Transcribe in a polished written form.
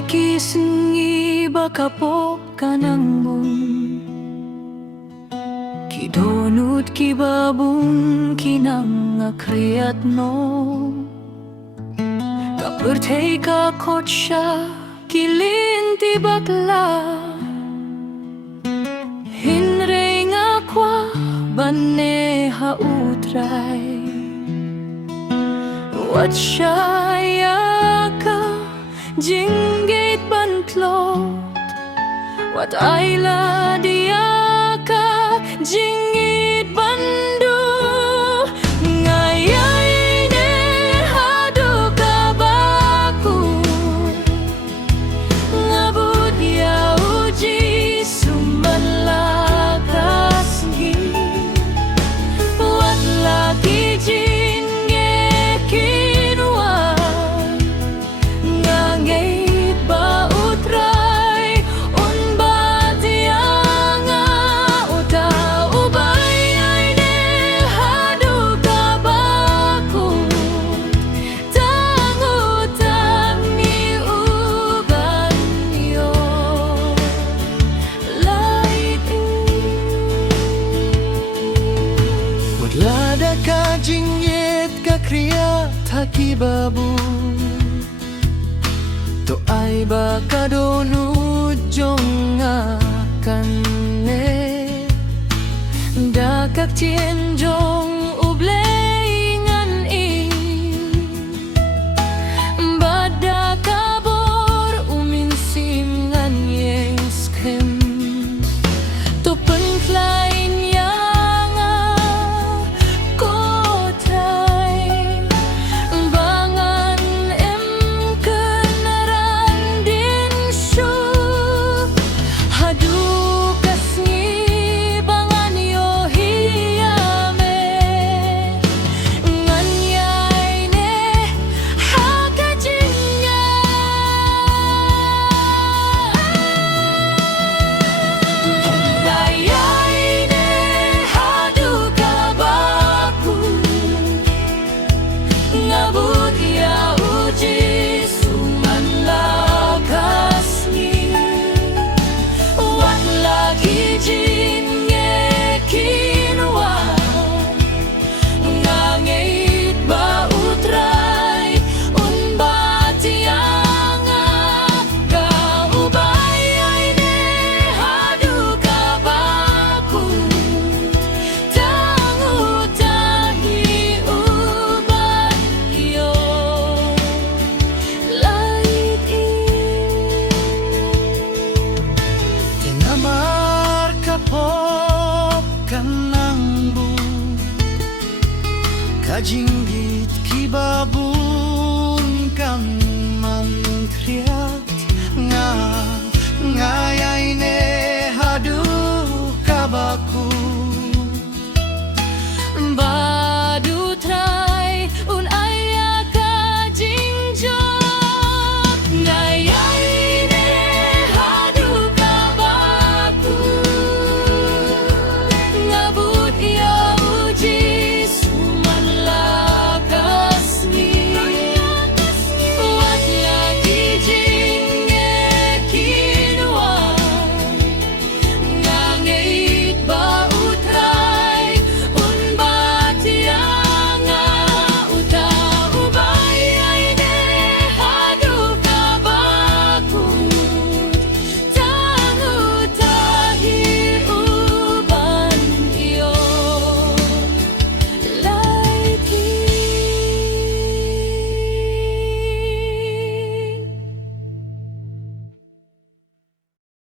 kisengi bakapok kanangmun kidonut kibabung kinang akriyat no kapertay ka kotsya kilinti bakla hinre nga kwa bane hautray wat siya ka jinggit bantlot wat ayla dia ka jingit bandu ngayay ne hado ka baku ngabud ya uji sumalakas gi wat laki jinge kinwa ngangay ba utray unbat yanga uta ubay ay ne hado ka baku tangutan ni uban yo Wadlada ka jingyet ka kriya takibabu to ay baka donut jong akan ne dakak tien jong